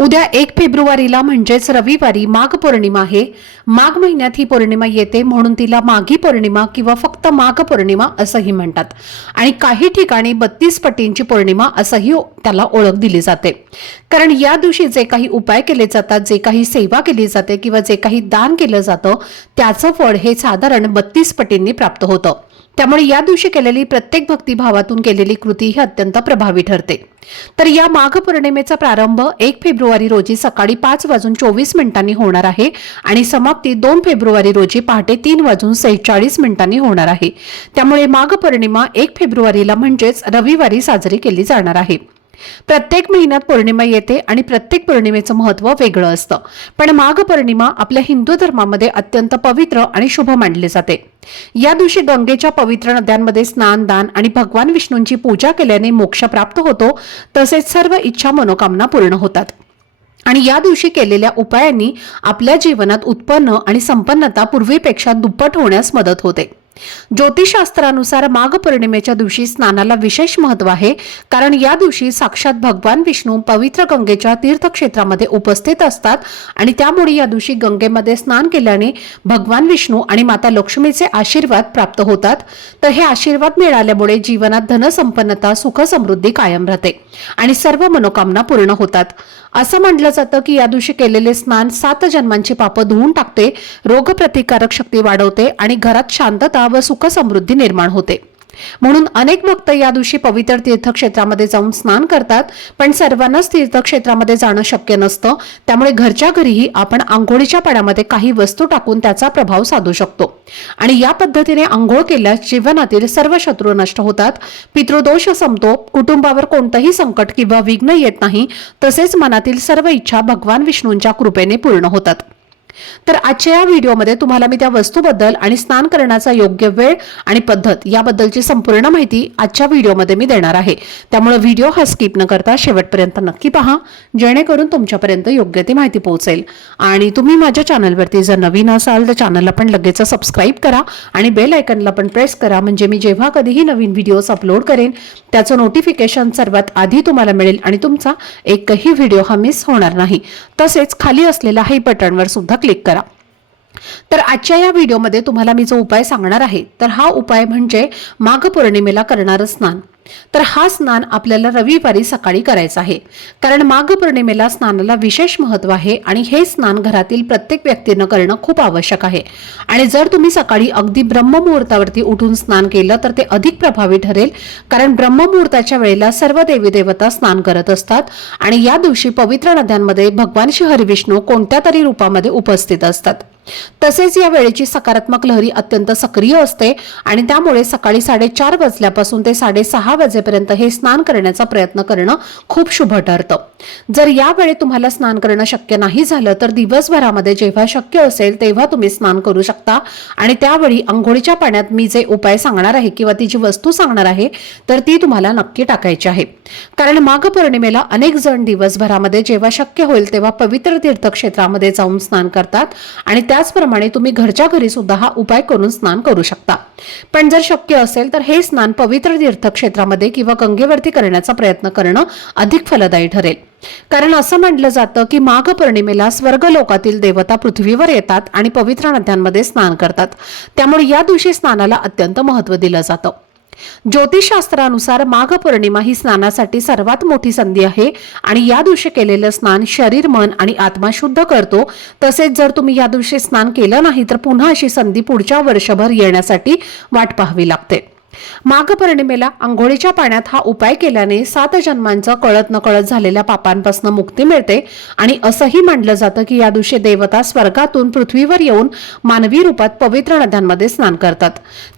उद्या एक फेब्रुवारीला म्हणजेच रविवारी माघ पौर्णिमा आहे. माघ महिन्यात ही पौर्णिमा येते म्हणून तिला माघी पौर्णिमा किंवा फक्त माघ पौर्णिमा असंही म्हणतात. आणि काही ठिकाणी बत्तीस पटींची पौर्णिमा असंही त्याला ओळख दिली जाते. कारण या दिवशी जे काही उपाय केले जातात जे काही सेवा केली जाते किंवा जे काही दान केलं जातं त्याचं फळ हे साधारण बत्तीस पटींनी प्राप्त होतं. त्यामुळे या दिवशी केलेली प्रत्येक भक्तिभावातून केलेली कृती ही अत्यंत प्रभावी ठरते. तर या माघ पौर्णिमेचा प्रारंभ एक फेब्रुवारी रोजी सकाळी पाच वाजून चोवीस मिनिटांनी होणार आहे आणि समाप्ती दोन फेब्रुवारी रोजी पहाटे तीन वाजून सेहेचाळीस मिनिटांनी होणार आहे. त्यामुळे माघ पौर्णिमा एक फेब्रुवारीला म्हणजेच रविवारी साजरी केली जाणार आहे. प्रत्येक महिन्यात पौर्णिमा येते आणि प्रत्येक पौर्णिमेचं महत्त्व वेगळं असतं. पण माघ पौर्णिमा आपल्या हिंदू धर्मामध्ये अत्यंत पवित्र आणि शुभ मानली जाते. या दिवशी गंगेच्या पवित्र नद्यांमध्ये स्नान दान आणि भगवान विष्णूंची पूजा केल्याने मोक्ष प्राप्त होतो तसेच सर्व इच्छा मनोकामना पूर्ण होतात. आणि या दिवशी केलेल्या उपायांनी आपल्या जीवनात उत्पन्न आणि संपन्नता पूर्वीपेक्षा दुप्पट होण्यास मदत होते. ज्योतिषशास्त्रानुसार माघ पौर्णिमेच्या दिवशी स्नानाला विशेष महत्त्व आहे कारण या दिवशी साक्षात भगवान विष्णू पवित्र गंगेच्या तीर्थक्षेत्रामध्ये उपस्थित असतात आणि त्यामुळे या दिवशी गंगेमध्ये स्नान केल्याने भगवान विष्णू आणि माता लक्ष्मीचे आशीर्वाद प्राप्त होतात. तर हे आशीर्वाद मिळाल्यामुळे जीवनात धनसंपन्नता सुख समृद्धी कायम राहते आणि सर्व मनोकामना पूर्ण होतात. असं म्हटलं जातं की या दिवशी केलेले स्नान सात जन्मांची पापं धुवून टाकते रोगप्रतिकारक शक्ती वाढवते आणि घरात शांतता व सुखसमृद्धी निर्माण होते. म्हणून अनेक भक्त या दिवशी पवित्र तीर्थक्षेत्रामध्ये जाऊन स्नान करतात पण सर्वांनाच तीर्थक्षेत्रामध्ये जाणं शक्य नसतं. त्यामुळे घरच्या घरीही आपण आंघोळीच्या पाण्यामध्ये काही वस्तू टाकून त्याचा प्रभाव साधू शकतो. आणि या पद्धतीने आंघोळ केल्यास जीवनातील सर्व शत्रू नष्ट होतात. पितृदोष संपतो कुटुंबावर कोणतंही संकट किंवा विघ्न येत नाही तसेच मनातील सर्व इच्छा भगवान विष्णूंच्या कृपेने पूर्ण होतात. तर आजच्या या व्हिडिओमध्ये तुम्हाला मी त्या वस्तूबद्दल आणि स्नान करण्याचा योग्य वेळ आणि पद्धत याबद्दलची संपूर्ण माहिती आजच्या व्हिडिओमध्ये मी देणार आहे. त्यामुळे व्हिडिओ हा स्किप न करता शेवटपर्यंत नक्की पहा जेणेकरून तुमच्यापर्यंत योग्य ती माहिती पोहोचेल. आणि तुम्ही माझ्या चॅनलवरती जर नवीन असाल तर चॅनलला पण लगेच सबस्क्राईब करा आणि बेल आयकनला पण प्रेस करा म्हणजे मी जेव्हा कधीही नवीन व्हिडिओज अपलोड करेन त्याचं नोटिफिकेशन सर्वात आधी तुम्हाला मिळेल आणि तुमचा एकही व्हिडिओ हा मिस होणार नाही. तसेच खाली असलेल्या हे बटनवर सुद्धा क्लिक करा. तर आजच्या या व्हिडिओमध्ये तुम्हाला मी जो उपाय सांगणार आहे तर हा उपाय म्हणजे माघ पौर्णिमेला करणारं स्नान. तर हा स्नान आपल्याला रविवारी सकाळी करायचा आहे. कारण माघ पौर्णिमेला स्नानाला विशेष महत्त्व आहे आणि हे स्नान घरातील प्रत्येक व्यक्तीनं करणं खूप आवश्यक आहे. आणि जर तुम्ही सकाळी अगदी ब्रह्ममुहूर्तावरती उठून स्नान केलं तर ते अधिक प्रभावी ठरेल. कारण ब्रह्ममुहूर्ताच्या वेळेला सर्व देवी देवता स्नान करत असतात आणि या दिवशी पवित्र नद्यांमध्ये भगवान श्री हरिविष्णू कोणत्या तरी रूपामध्ये उपस्थित असतात. तसेच या वेळेची सकारात्मक लहरी अत्यंत सक्रिय असते आणि त्यामुळे सकाळी साडेचार वाजल्यापासून ते साडेसहा वाजेपर्यंत हे स्नान करण्याचा प्रयत्न करणं खूप शुभ ठरतं. जर यावेळी तुम्हाला स्नान करणं शक्य नाही झालं तर दिवसभरामध्ये जेव्हा शक्य असेल तेव्हा तुम्ही स्नान करू शकता. आणि त्यावेळी आंघोळीच्या पाण्यात मी जे उपाय सांगणार आहे किंवा ती जी वस्तू सांगणार आहे तर ती तुम्हाला नक्की टाकायची आहे. कारण माघ पौर्णिमेला अनेक जण दिवसभरामध्ये जेव्हा शक्य होईल तेव्हा पवित्र तीर्थक्षेत्रामध्ये जाऊन स्नान करतात आणि त्याचप्रमाणे तुम्ही घरच्या घरी सुद्धा हा उपाय करून स्नान करू शकता. पण जर शक्य असेल तर हे स्नान पवित्र तीर्थक्षेत्रामध्ये किंवा गंगेवरती करण्याचा प्रयत्न करणं अधिक फलदायी ठरेल. कारण असं म्हटलं जातं की माघ पौर्णिमेला स्वर्ग लोकातील देवता पृथ्वीवर येतात आणि पवित्र नद्यांमध्ये स्नान करतात. त्यामुळे या दिवशी स्नानाला अत्यंत महत्त्व दिलं जातं. ज्योतिषशास्त्रानुसार माघ पौर्णिमा ही स्नानासाठी सर्वात मोठी संधी आहे आणि या दिवशी केलेलं स्नान शरीर मन आणि आत्मा शुद्ध करतो. तसेच जर तुम्ही या दिवशी स्नान केलं नाही तर पुन्हा अशी संधी पुढच्या वर्षभर येण्यासाठी वाट पाहावी लागते. माघ पौर्णिमेला आंघोळीच्या पाण्यात हा उपाय केल्याने सात जन्मांचं कळत नकळत झालेल्या पापांपासून मुक्ती मिळते आणि असंही मानलं जातं की या दिवशी देवता स्वर्गातून पृथ्वीवर येऊन मानवी रूपात पवित्र नद्यांमध्ये स्नान करतात.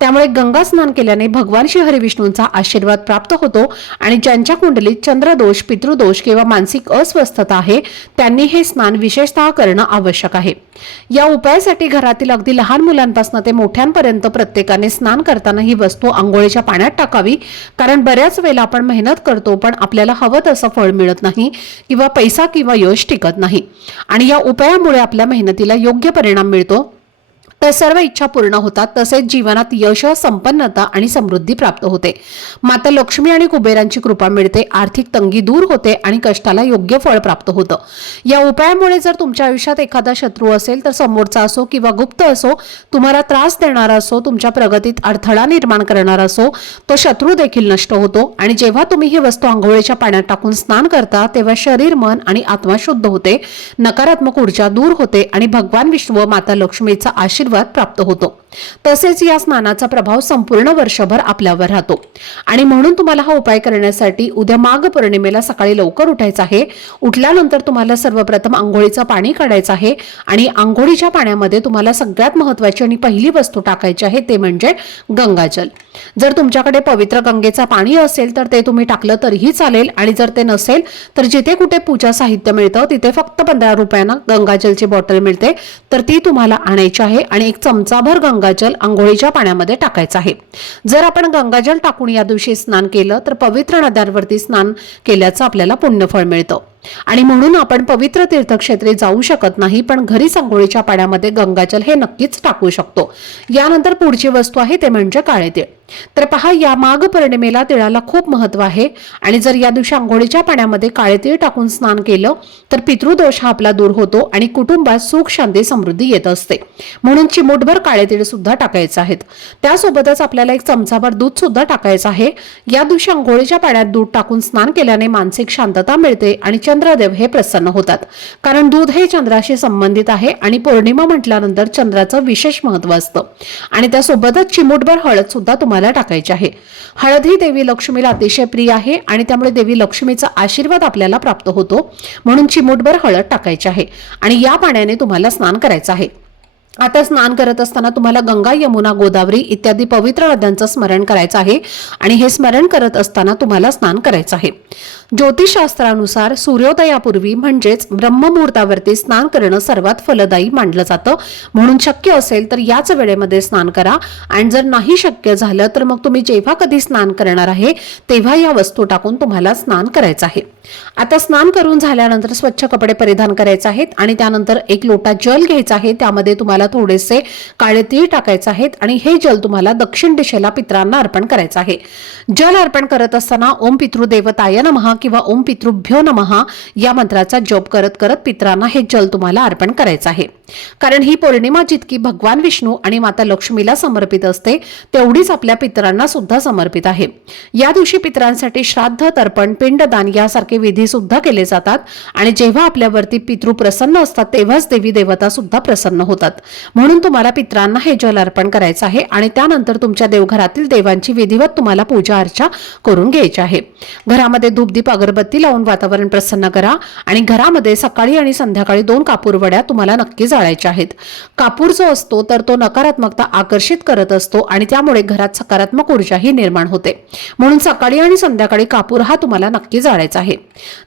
त्यामुळे गंगा स्नान केल्याने भगवान श्री हरिविष्णूंचा आशीर्वाद प्राप्त होतो आणि ज्यांच्या कुंडलीत चंद्रदोष पितृदोष किंवा मानसिक अस्वस्थता आहे त्यांनी हे स्नान विशेषतः करणं आवश्यक आहे. या उपायासाठी घरातील अगदी लहान मुलांपासून ते मोठ्यांपर्यंत प्रत्येकाने स्नान करताना ही वस्तू आंघोळीच्या पाण्यात टाकावी. कारण बऱ्याच वेळेला आपण मेहनत करतो पण आपल्याला हवं तसं फळ मिळत नाही किंवा पैसा किंवा यश टिकत नाही. आणि या उपायामुळे आपल्या मेहनतीला योग्य परिणाम मिळतो. तर सर्व इच्छा पूर्ण होतात तसेच जीवनात यश संपन्नता आणि समृद्धी प्राप्त होते. माता लक्ष्मी आणि कुबेरांची कृपा मिळते आर्थिक तंगी दूर होते आणि कष्टाला योग्य फळ प्राप्त होतं. या उपायामुळे जर तुमच्या आयुष्यात एखादा शत्रू असेल तर समोरचा असो किंवा गुप्त असो तुम्हाला त्रास देणारा असो तुमच्या प्रगतीत अडथळा निर्माण करणारा असो तो शत्रू देखील नष्ट होतो. आणि जेव्हा तुम्ही ही वस्तू आंघोळीच्या पाण्यात टाकून स्नान करता तेव्हा शरीर मन आणि आत्मा शुद्ध होते नकारात्मक ऊर्जा दूर होते आणि भगवान विष्णू व माता लक्ष्मीचा आशीर्वाद प्राप्त होतो. तसेच या स्नानाचा प्रभाव संपूर्ण वर्षभर आपल्यावर राहतो. आणि म्हणून तुम्हाला हा उपाय करण्यासाठी उद्या माघ पौर्णिमेला सकाळी लवकर उठायचं आहे. उठल्यानंतर तुम्हाला सर्वप्रथम आंघोळीचं पाणी काढायचं आहे. आणि आंघोळीच्या पाण्यामध्ये तुम्हाला सगळ्यात महत्वाची आणि पहिली वस्तू टाकायची आहे ते म्हणजे गंगाजल. जर तुमच्याकडे पवित्र गंगेचं पाणी असेल तर ते तुम्ही टाकलं तरीही चालेल. आणि जर ते नसेल तर जिथे कुठे पूजा साहित्य मिळतं तिथे फक्त पंधरा रुपयांना गंगाजलची बॉटल मिळते. तर ती तुम्हाला आणायची आहे. आणि एक चमचाभर गंगाजल आंघोळीच्या पाण्यामध्ये टाकायचं आहे. जर आपण गंगाजल टाकून या दिवशी स्नान केलं तर पवित्र नद्यांवरती स्नान केल्याचं आपल्याला पुण्यफळ मिळतं. आणि म्हणून आपण पवित्र तीर्थक्षेत्रे जाऊ शकत नाही पण घरी आंघोळीच्या पाण्यामध्ये गंगाजल हे नक्कीच टाकू शकतो. यानंतर पुढची वस्तू आहे ते म्हणजे काळे तीळ. तर पहा या माघ पौर्णिमेला तिळाला खूप महत्त्व आहे. आणि जर या दिवशी आंघोळीच्या पाण्यामध्ये काळे तीळ टाकून स्नान केलं तर पितृदोष हा आपला दूर होतो आणि कुटुंबात सुख शांती समृद्धी येत असते. म्हणून चिमूटभर काळे तीळ सुद्धा टाकायचे आहेत. त्यासोबतच आपल्याला एक चमचाभर दूध सुद्धा टाकायचं आहे. या दिवशी आंघोळीच्या पाण्यात दूध टाकून स्नान केल्याने मानसिक शांतता मिळते आणि चंद्रदेव हे प्रसन्न होतात. कारण दूध हे चंद्राशी संबंधित आहे आणि पौर्णिमा म्हटल्यानंतर चंद्राचं विशेष महत्त्व असतं. आणि त्यासोबतच चिमूटभर हळद सुद्धा तुम्हाला टाकायची आहे. हळद ही देवी लक्ष्मीला अतिशय प्रिय आहे आणि त्यामुळे देवी लक्ष्मीचा आशीर्वाद आपल्याला प्राप्त होतो. म्हणून चिमूटभर हळद टाकायची आहे. आणि या पाण्याने तुम्हाला स्नान करायचं आहे. आता स्नान करत असताना तुम्हाला गंगा यमुना गोदावरी इत्यादी पवित्र नद्यांचं स्मरण करायचं आहे आणि हे स्मरण करत असताना तुम्हाला स्नान करायचं आहे. ज्योतिषशास्त्रानुसार सूर्योदयापूर्वी म्हणजेच ब्रह्ममुहूर्तावरती स्नान करणं सर्वात फलदायी मानलं जातं. म्हणून शक्य असेल तर याच वेळेमध्ये स्नान करा आणि जर नाही शक्य झालं तर मग तुम्ही जेव्हा कधी स्नान करणार आहे तेव्हा या वस्तू टाकून तुम्हाला स्नान करायचं आहे. आता स्नान करून झाल्यानंतर स्वच्छ कपडे परिधान करायचे आहेत आणि त्यानंतर एक लोटा जल घ्यायचा आहे त्यामध्ये तुम्हाला थोडेसे काळे तीळ टाकायचे आहेत आणि हे जल तुम्हाला दक्षिण दिशेला पित्रांना अर्पण करायचं आहे. जल अर्पण करत असताना ओम पितृदेवताय नमहा किंवा ओम पितृभ्यो नमहा या मंत्राचा जप करत करत पित्रांना हे जल तुम्हाला अर्पण करायचं आहे. कारण ही पौर्णिमा जितकी भगवान विष्णू आणि माता लक्ष्मीला समर्पित असते तेवढीच आपल्या पितरांना सुद्धा समर्पित आहे. या दिवशी पितरांसाठी श्राद्ध तर्पण पिंडदान यासारखे विधी सुद्धा केले जातात आणि जेव्हा आपल्यावरती पितृ प्रसन्न असतात तेव्हाच देवी देवता सुद्धा प्रसन्न होतात. म्हणून तुम्हाला पितरांना हे जल अर्पण करायचं आहे आणि त्यानंतर तुमच्या देवघरातील देवांची विधिवत तुम्हाला पूजा अर्चा करून घ्यायची आहे. घरामध्ये धूपदीप अगरबत्ती लावून वातावरण प्रसन्न करा आणि घरामध्ये सकाळी आणि संध्याकाळी दोन कापूर वड्या तुम्हाला नक्की जाळायच्या आहेत. कापूर जो असतो तर तो नकारात्मकता आकर्षित करत असतो आणि त्यामुळे घरात सकारात्मक ऊर्जाही निर्माण होते. म्हणून सकाळी आणि संध्याकाळी कापूर हा तुम्हाला नक्की जाळायचा आहे.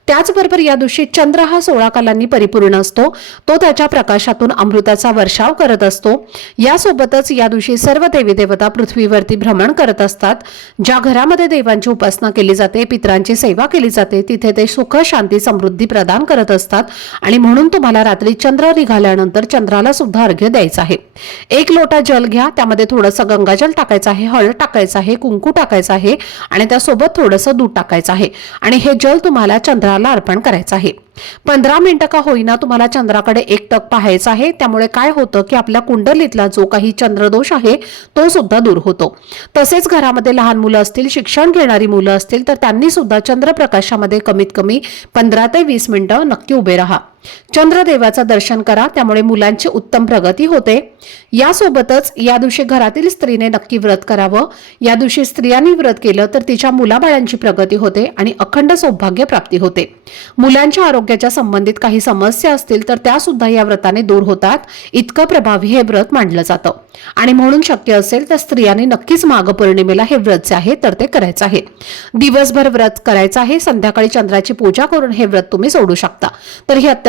त्याचबरोबर या दिवशी चंद्र हा सोळा कालांनी परिपूर्ण असतो. तो त्याच्या प्रकाशातून अमृताचा वर्षाव करत असतो. यासोबतच या दिवशी सर्व देवी देवता पृथ्वीवरती भ्रमण करत असतात. ज्या घरामध्ये देवांची उपासना केली जाते पितरांची सेवा केली जाते तिथे ते सुख शांती समृद्धी प्रदान करत असतात. आणि म्हणून तुम्हाला रात्री चंद्र निघाल्यानंतर चंद्राला सुद्धा अर्घ्य द्यायचं आहे. एक लोटा जल घ्या त्यामध्ये थोडंसं गंगाजल टाकायचं आहे हळद टाकायचं आहे कुंकू टाकायचं आहे आणि त्यासोबत थोडंसं दूध टाकायचं आहे. आणि हे जल तुम्हाला चंद्राला अर्पण करायचं आहे. पंधरा मिनिटं का होईना तुम्हाला चंद्राकडे एक टक पाहायचं आहे. त्यामुळे काय होतं? की आपल्या कुंडलीतला जो काही चंद्रदोष आहे तो सुद्धा दूर होतो. तसेच घरामध्ये लहान मुलं असतील शिक्षण घेणारी मुलं असतील तर त्यांनी सुद्धा चंद्रप्रकाशामध्ये कमीत कमी पंधरा ते वीस मिनिटं नक्की उभे राहा. चंद्रदेवाचं दर्शन करा त्यामुळे मुलांची उत्तम प्रगती होते. यासोबतच या दिवशी घरातील स्त्रीने नक्की व्रत करावं. या दिवशी स्त्रियांनी व्रत केलं तर तिच्या मुलाबाळांची प्रगती होते आणि अखंड सौभाग्य प्राप्ती होते. मुलांच्या आरोग्याच्या संबंधित काही समस्या असतील तर त्या सुद्धा या व्रताने दूर होतात. इतकं प्रभावी हे व्रत मानलं जातं. आणि म्हणून शक्य असेल तर स्त्रियांनी नक्कीच माघ पौर्णिमेला हे व्रत जे आहे तर ते करायचं आहे. दिवसभर व्रत करायचं आहे. संध्याकाळी चंद्राची पूजा करून हे व्रत तुम्ही सोडू शकता. तर ही